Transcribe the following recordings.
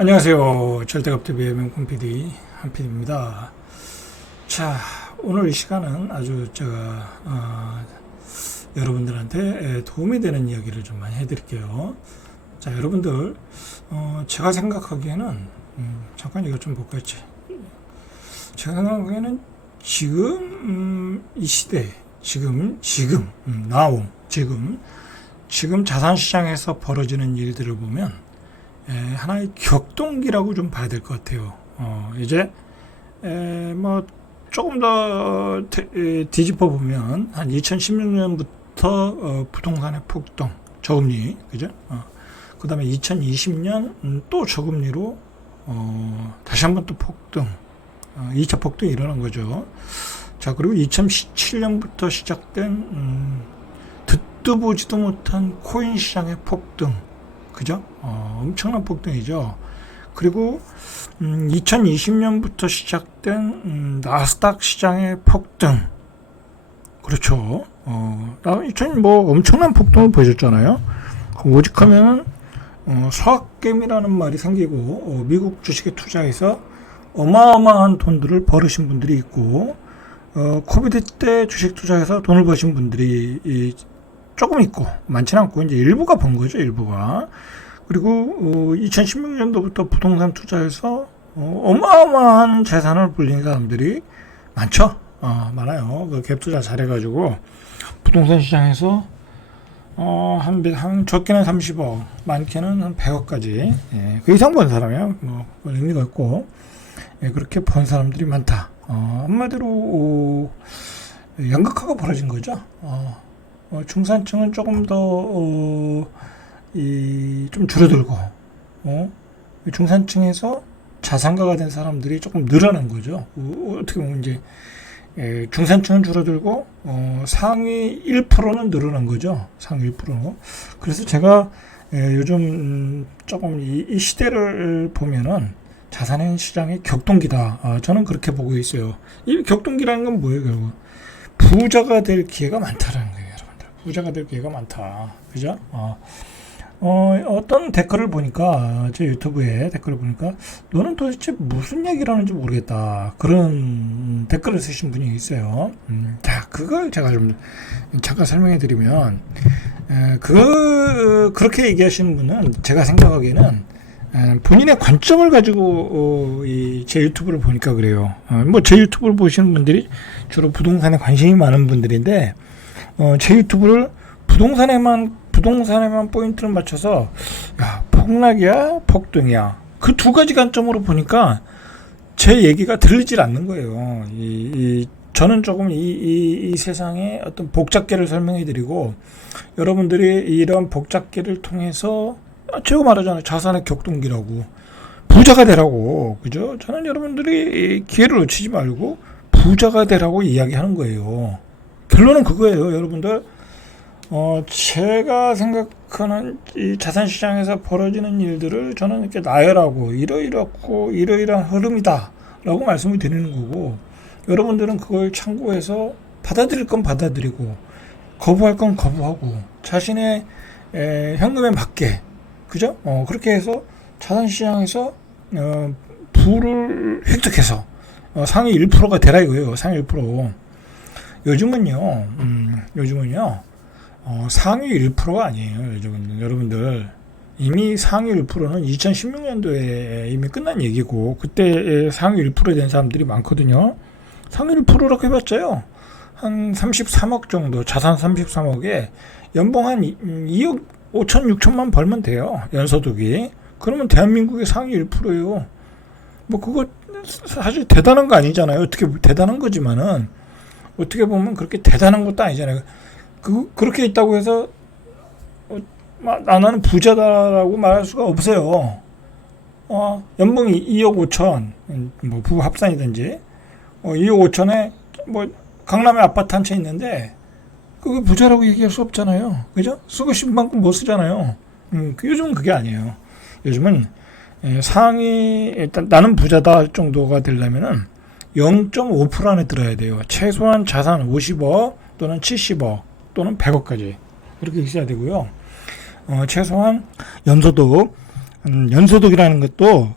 안녕하세요. 절대값TV의 명품 PD 한PD입니다. 자, 오늘 이 시간은 아주 여러분들한테 도움이 되는 이야기를 좀 많이 해드릴게요. 자, 여러분들 제가 생각하기에는 잠깐 이거 좀 볼까 했지. 제가 생각하기에는 지금 이 시대 지금 자산시장에서 벌어지는 일들을 보면 하나의 격동기라고 좀 봐야 될 것 같아요. 이제 뭐 조금 더 뒤집어 보면 한 2016년부터 부동산의 폭등, 저금리, 그죠? 그 다음에 2020년 또 저금리로 다시 한번 또 폭등, 2차 폭등이 일어난 거죠. 자, 그리고 2017년부터 시작된 듣도 보지도 못한 코인 시장의 폭등, 그죠? 엄청난 폭등이죠. 그리고 2020년부터 시작된 나스닥 시장의 폭등, 그렇죠. 뭐 엄청난 폭등을 보여줬잖아요. 오직하면 수학겜이라는 말이 생기고 미국 주식에 투자해서 어마어마한 돈들을 벌으신 분들이 있고 코비드 때 주식 투자해서 돈을 버신 분들이 조금 있고 많지는 않고 이제 일부가 번 거죠. 일부가. 그리고 2016년도부터 부동산 투자해서 어마어마한 재산을 불린 사람들이 많죠. 많아요. 그 갭 투자 잘해가지고 부동산 시장에서 한 적게는 30억, 많게는 한 100억까지 그 이상 번 사람이야. 뭐 의미가 있고 그렇게 번 사람들이 많다. 한마디로 양극화가 벌어진 거죠. 중산층은 조금 더 좀 줄어들고 중산층에서 자산가가 된 사람들이 조금 늘어난 거죠. 어떻게 보면 이제 중산층은 줄어들고 상위 1%는 늘어난 거죠. 상위 1%. 그래서 제가 요즘 조금 이 시대를 보면은 자산의 시장의 격동기다. 저는 그렇게 보고 있어요. 이 격동기라는 건 뭐예요, 결국? 부자가 될 기회가 많다라는 거예요, 여러분들. 부자가 될 기회가 많다. 그죠? 어떤 댓글을 보니까, 제 유튜브에 댓글을 보니까, 너는 도대체 무슨 얘기를 하는지 모르겠다. 그런 댓글을 쓰신 분이 있어요. 자, 그걸 제가 좀 잠깐 설명해 드리면, 그렇게 얘기하시는 분은 제가 생각하기에는, 본인의 관점을 가지고, 제 유튜브를 보니까 그래요. 뭐, 제 유튜브를 보시는 분들이 주로 부동산에 관심이 많은 분들인데, 제 유튜브를 부동산에만 포인트를 맞춰서 야, 폭락이야 폭등이야 그 두 가지 관점으로 보니까 제 얘기가 들리질 않는 거예요. 저는 조금 이 세상의 어떤 복잡계를 설명해 드리고 여러분들이 이런 복잡계를 통해서 제가 말하잖아요. 자산의 격동기라고 부자가 되라고, 그죠? 저는 여러분들이 기회를 놓치지 말고 부자가 되라고 이야기하는 거예요. 결론은 그거예요, 여러분들. 제가 생각하는 이 자산시장에서 벌어지는 일들을 저는 이렇게 나열하고 이러이러한 흐름이다 라고 말씀을 드리는 거고, 여러분들은 그걸 참고해서 받아들일 건 받아들이고 거부할 건 거부하고 자신의 현금에 맞게, 그죠? 그렇게 해서 자산시장에서 부를 획득해서 상위 1%가 되라 이거예요. 상위 1%. 요즘은요 상위 1%가 아니에요. 요즘은 여러분들 이미 상위 1%는 2016년도에 이미 끝난 얘기고, 그때 상위 1% 된 사람들이 많거든요. 상위 1%라고 해봤자요, 한 33억 정도, 자산 33억에 연봉 한 2억 5천 6천만 벌면 돼요, 연소득이. 그러면 대한민국의 상위 1%예요. 뭐 그거 사실 대단한 거 아니잖아요. 어떻게 대단한 거지만은 어떻게 보면 그렇게 대단한 것도 아니잖아요. 그렇게 있다고 해서 나는 부자다라고 말할 수가 없어요. 연봉이 2억 5천, 뭐 부부 합산이든지 2억 5천에 뭐 강남에 아파트 한 채 있는데 그게 부자라고 얘기할 수 없잖아요. 그죠? 쓰고 싶은 만큼 못 쓰잖아요. 요즘은 그게 아니에요. 요즘은 상위, 일단 나는 부자다 정도가 되려면은 0.5% 안에 들어야 돼요. 최소한 자산 50억 또는 70억 또는 100억까지 그렇게 있어야 되고요. 최소한 연소득 연소득이라는 것도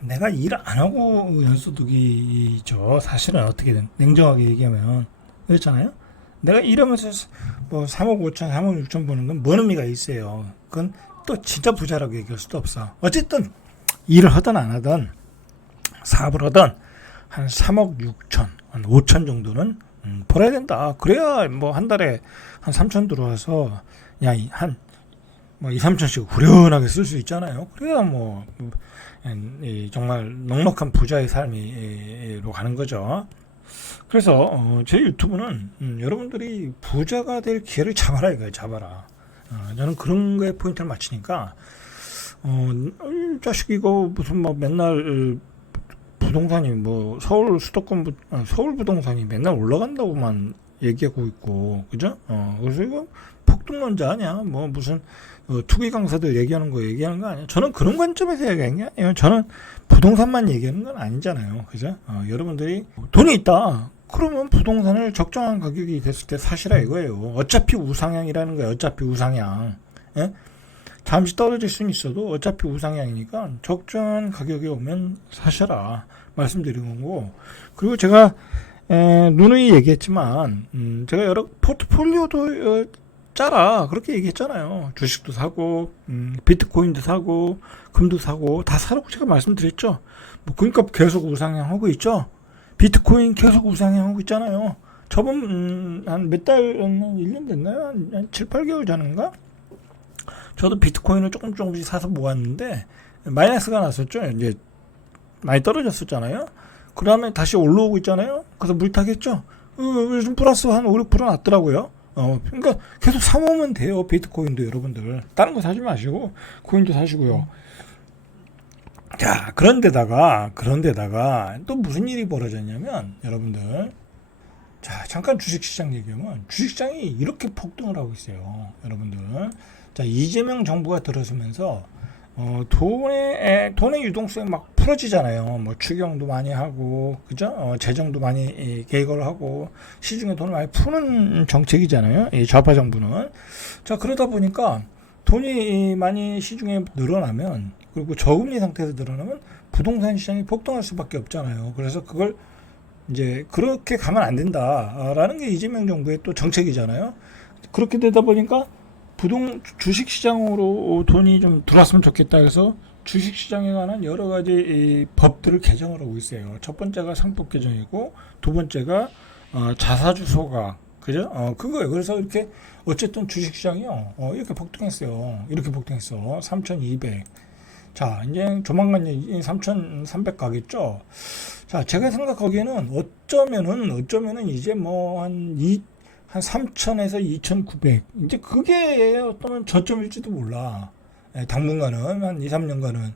내가 일 안 하고 연소득이죠. 사실은 어떻게든 냉정하게 얘기하면 그렇잖아요. 내가 일하면서 뭐 3억 5천, 3억 6천 버는 건 뭔 의미가 있어요. 그건 또 진짜 부자라고 얘기할 수도 없어. 어쨌든 일을 하든 안 하든 사업을 하든 한 3억 6천, 한 5천 정도는 벌어야 된다. 그래야 뭐 한 달에 한 3천 들어와서 한 뭐 2, 3천씩 후련하게 쓸 수 있잖아요. 그래야 뭐 정말 넉넉한 부자의 삶이로 가는 거죠. 그래서 제 유튜브는 여러분들이 부자가 될 기회를 잡아라 이거예요. 잡아라. 저는 그런 거에 포인트를 맞추니까 이 자식 이거 무슨 뭐 맨날 부동산이 뭐 서울 수도권 서울 부동산이 맨날 올라간다고만 얘기하고 있고 그죠? 그래서 이거 폭등론자 아니야? 뭐 무슨 투기 강사들 얘기하는 거 아니야? 저는 그런 관점에서 얘기하는 게 아니에요. 저는 부동산만 얘기하는 건 아니잖아요. 그죠? 여러분들이 돈이 있다. 그러면 부동산을 적정한 가격이 됐을 때 사시라 이거예요. 어차피 우상향이라는 거예요. 어차피 우상향. 예? 잠시 떨어질 수는 있어도 어차피 우상향이니까 적정한 가격이 오면 사셔라 말씀드린 거고. 그리고 제가 누누이 얘기했지만 제가 여러 포트폴리오도 짜라 그렇게 얘기했잖아요. 주식도 사고 비트코인도 사고 금도 사고 다 사라고 제가 말씀드렸죠. 뭐 금값 계속 우상향하고 있죠. 비트코인 계속 우상향하고 있잖아요. 저번 한 몇 달, 1년 됐나요? 한 7, 8개월 전인가? 저도 비트코인을 조금씩 사서 모았는데 마이너스가 났었죠. 이제 많이 떨어졌었잖아요. 그 다음에 다시 올라오고 있잖아요. 그래서 물타겠죠. 요즘 플러스 한 5, 6% 났더라고요. 그러니까 계속 사모으면 돼요. 비트코인도 여러분들. 다른 거 사지 마시고 코인도 사시고요. 자, 그런데다가 또 무슨 일이 벌어졌냐면 여러분들, 자, 잠깐 주식시장 얘기하면 주식시장이 이렇게 폭등을 하고 있어요. 여러분들. 자, 이재명 정부가 들어서면서 돈의 유동성이 막 풀어지잖아요. 뭐 추경도 많이 하고, 그죠? 재정도 많이 개입을 하고, 시중에 돈을 많이 푸는 정책이잖아요. 이 좌파 정부는. 자, 그러다 보니까 돈이 많이 시중에 늘어나면, 그리고 저금리 상태에서 늘어나면 부동산 시장이 폭등할 수밖에 없잖아요. 그래서 그걸 이제 그렇게 가면 안 된다라는 게 이재명 정부의 또 정책이잖아요. 그렇게 되다 보니까 주식 시장으로 돈이 좀 들어왔으면 좋겠다 해서 주식 시장에 관한 여러 가지 법들을 개정을 하고 있어요. 첫 번째가 상법 개정이고 두 번째가 자사주 소각, 그죠? 그거예요. 그래서 이렇게 어쨌든 주식 시장이요. 이렇게 폭등했어요. 이렇게 폭등했어. 3,200. 자, 이제 조만간 3,300 가겠죠. 자, 제가 생각하기에는 어쩌면은 이제 뭐 한 3,000에서 2,900. 이제 그게 어떤 저점일지도 몰라. 당분간은, 한 2, 3년간은.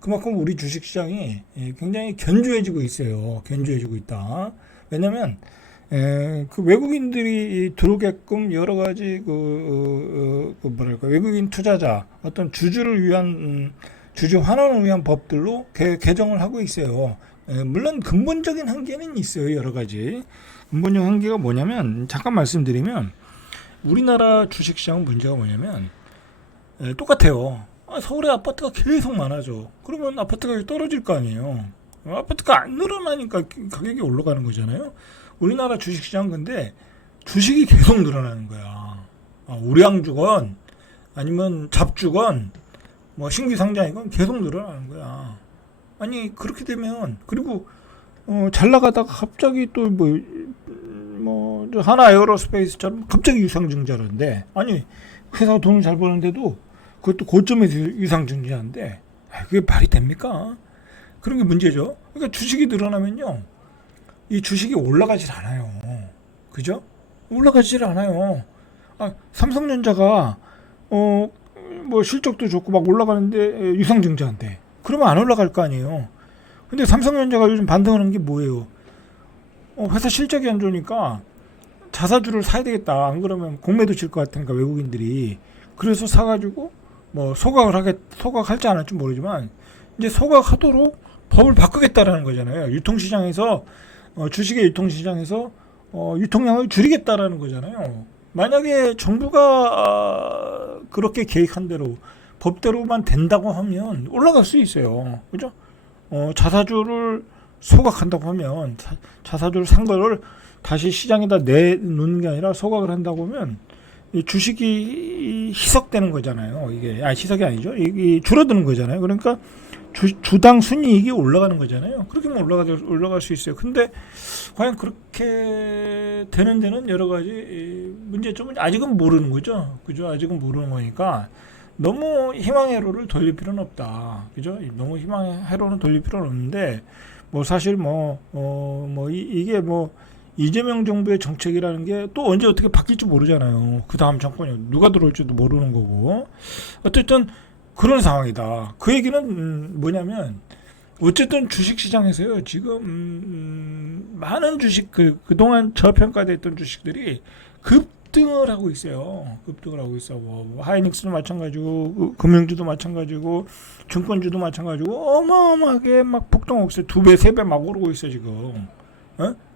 그만큼 우리 주식시장이 굉장히 견조해지고 있어요. 견조해지고 있다. 왜냐면, 그 외국인들이 들어오게끔 여러 가지 외국인 투자자, 어떤 주주를 위한, 주주 환원을 위한 법들로 개정을 하고 있어요. 물론 근본적인 한계는 있어요. 여러 가지. 근본적 한계가 뭐냐면 잠깐 말씀드리면 우리나라 주식시장 문제가 뭐냐면 똑같아요. 서울에 아파트가 계속 많아져. 그러면 아파트 가격이 떨어질 거 아니에요. 아파트가 안 늘어나니까 가격이 올라가는 거잖아요. 우리나라 주식시장 근데 주식이 계속 늘어나는 거야. 우량주건 아니면 잡주건 뭐 신규 상장이건 계속 늘어나는 거야. 아니 그렇게 되면 그리고 잘 나가다가 갑자기 또 뭐 하나 에어로스페이스처럼 갑자기 유상증자라는데 아니 회사가 돈을 잘 버는데도 그것도 고점에서 유상증자인데 그게 말이 됩니까? 그런 게 문제죠. 그러니까 주식이 늘어나면요 이 주식이 올라가질 않아요. 그죠? 올라가질 않아요. 삼성전자가 뭐 실적도 좋고 막 올라가는데 유상증자인데 그러면 안 올라갈 거 아니에요. 근데 삼성전자가 요즘 반등하는 게 뭐예요? 회사 실적이 안 좋으니까 자사주를 사야 되겠다. 안 그러면 공매도 칠 것 같으니까 외국인들이 그래서 사가지고 뭐 소각할지 안 할지 모르지만 이제 소각하도록 법을 바꾸겠다라는 거잖아요. 유통시장에서 주식의 유통시장에서 유통량을 줄이겠다라는 거잖아요. 만약에 정부가 그렇게 계획한 대로 법대로만 된다고 하면 올라갈 수 있어요. 그죠? 자사주를 소각한다고 하면 자사주를 산 거를 다시 시장에다 내놓는 게 아니라 소각을 한다고 하면 이 주식이 희석되는 거잖아요. 이게 희석이 아니죠. 이게 줄어드는 거잖아요. 그러니까 주당 순이익이 올라가는 거잖아요. 그렇게 하면 올라갈 수 있어요. 근데 과연 그렇게 되는 데는 여러 가지 문제점은 아직은 모르는 거죠. 그죠? 아직은 모르는 거니까 너무 희망의 회로를 돌릴 필요는 없다. 그죠? 너무 희망의 회로는 돌릴 필요는 없는데 뭐 사실 이게 이재명 정부의 정책이라는 게 또 언제 어떻게 바뀔지 모르잖아요. 그 다음 정권이 누가 들어올지도 모르는 거고. 어쨌든 그런 상황이다. 그 얘기는 뭐냐면 어쨌든 주식시장에서요. 지금 많은 주식 그동안 저평가됐던 주식들이 급등을 하고 있어요. 급등을 하고 있어. 하이닉스도 마찬가지고 금융주도 마찬가지고 증권주도 마찬가지고 어마어마하게 막 폭등하고 있어요. 2배, 3배 막 오르고 있어 지금.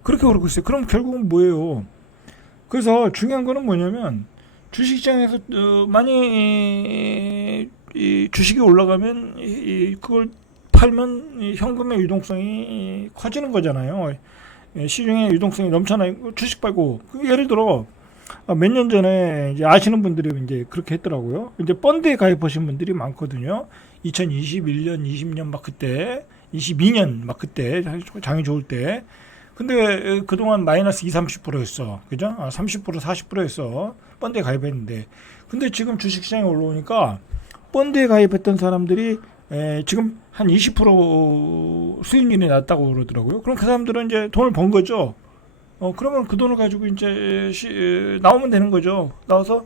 그렇게 오르고 있어요. 그럼 결국은 뭐예요? 그래서 중요한 거는 뭐냐면 주식시장에서 많이 이 주식이 올라가면 그걸 팔면 현금의 유동성이 커지는 거잖아요. 시중에 유동성이 넘쳐나고 주식 팔고 예를 들어 몇 년 전에 이제 아시는 분들이 이제 그렇게 했더라고요. 이제 펀드에 가입하신 분들이 많거든요. 2021년, 20년 막 그때, 22년 막 그때 장이 좋을 때. 근데 그동안 마이너스 30%였어. 그죠? 30% 40%였어. 펀드에 가입했는데. 근데 지금 주식시장에 올라오니까 펀드에 가입했던 사람들이 지금 한 20% 수익률이 낮다고 그러더라고요. 그럼 그 사람들은 이제 돈을 번 거죠. 그러면 그 돈을 가지고 이제 나오면 되는 거죠. 나와서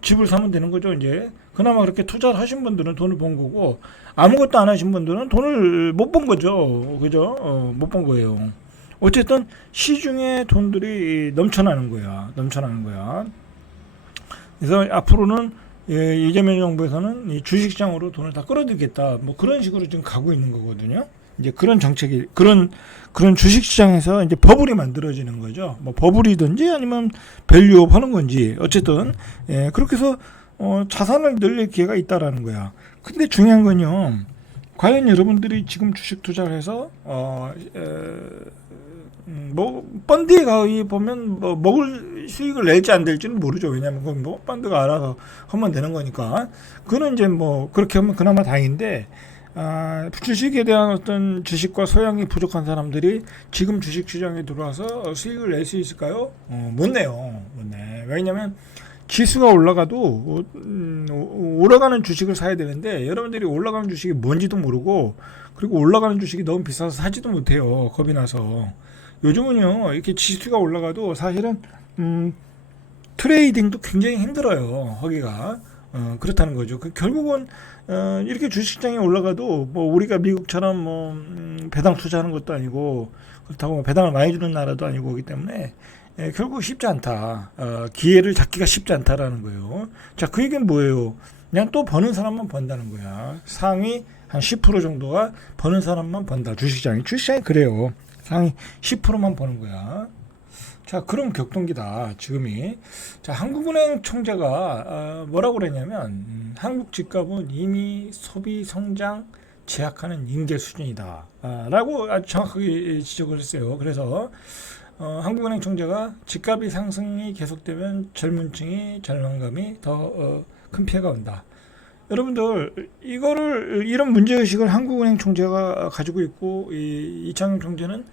집을 사면 되는 거죠. 이제 그나마 그렇게 투자를 하신 분들은 돈을 번 거고 아무것도 안 하신 분들은 돈을 못 번 거죠. 그죠? 못 번 거예요. 어쨌든 시중에 돈들이 넘쳐나는 거야. 그래서 앞으로는 이재명 정부에서는 이 주식시장으로 돈을 다 끌어들이겠다. 그런 식으로 지금 가고 있는 거거든요. 이제 그런 정책이 그런 주식시장에서 이제 버블이 만들어지는 거죠. 버블이든지 아니면 밸류업 하는 건지 어쨌든 그렇게 해서 자산을 늘릴 기회가 있다라는 거야. 근데 중요한 건요. 과연 여러분들이 지금 주식 투자를 해서 펀드에 가입 보면 먹을 수익을 낼지 안 될지는 모르죠. 왜냐하면 그건 펀드가 알아서 하면 되는 거니까. 그거는 이제 그렇게 하면 그나마 다행인데. 주식에 대한 어떤 지식과 소양이 부족한 사람들이 지금 주식 시장에 들어와서 수익을 낼 수 있을까요? 못 내요. 못 내. 왜냐하면 지수가 올라가도 올라가는 주식을 사야 되는데 여러분들이 올라가는 주식이 뭔지도 모르고 그리고 올라가는 주식이 너무 비싸서 사지도 못해요. 겁이 나서. 요즘은요 이렇게 지수가 올라가도 사실은 트레이딩도 굉장히 힘들어요. 하기가. 그렇다는 거죠. 결국은 이렇게 주식시장이 올라가도 우리가 미국처럼 배당 투자하는 것도 아니고 그렇다고 배당을 많이 주는 나라도 아니고 그렇기 때문에 결국 쉽지 않다. 기회를 잡기가 쉽지 않다라는 거예요. 자, 그 얘기는 뭐예요? 그냥 또 버는 사람만 번다는 거야. 상위 한 10% 정도가 버는 사람만 번다. 주식시장이 그래요. 상위 10%만 버는 거야. 자, 그런 격동기다, 지금이. 자, 한국은행 총재가 뭐라고 그랬냐면 한국 집값은 이미 소비 성장 제약하는 임계 수준이다 라고 아주 정확하게 지적을 했어요. 그래서 한국은행 총재가 집값이 상승이 계속되면 젊은 층이 절망감이 더 큰 피해가 온다. 여러분들 이런 문제의식을 한국은행 총재가 가지고 있고 이창용 총재는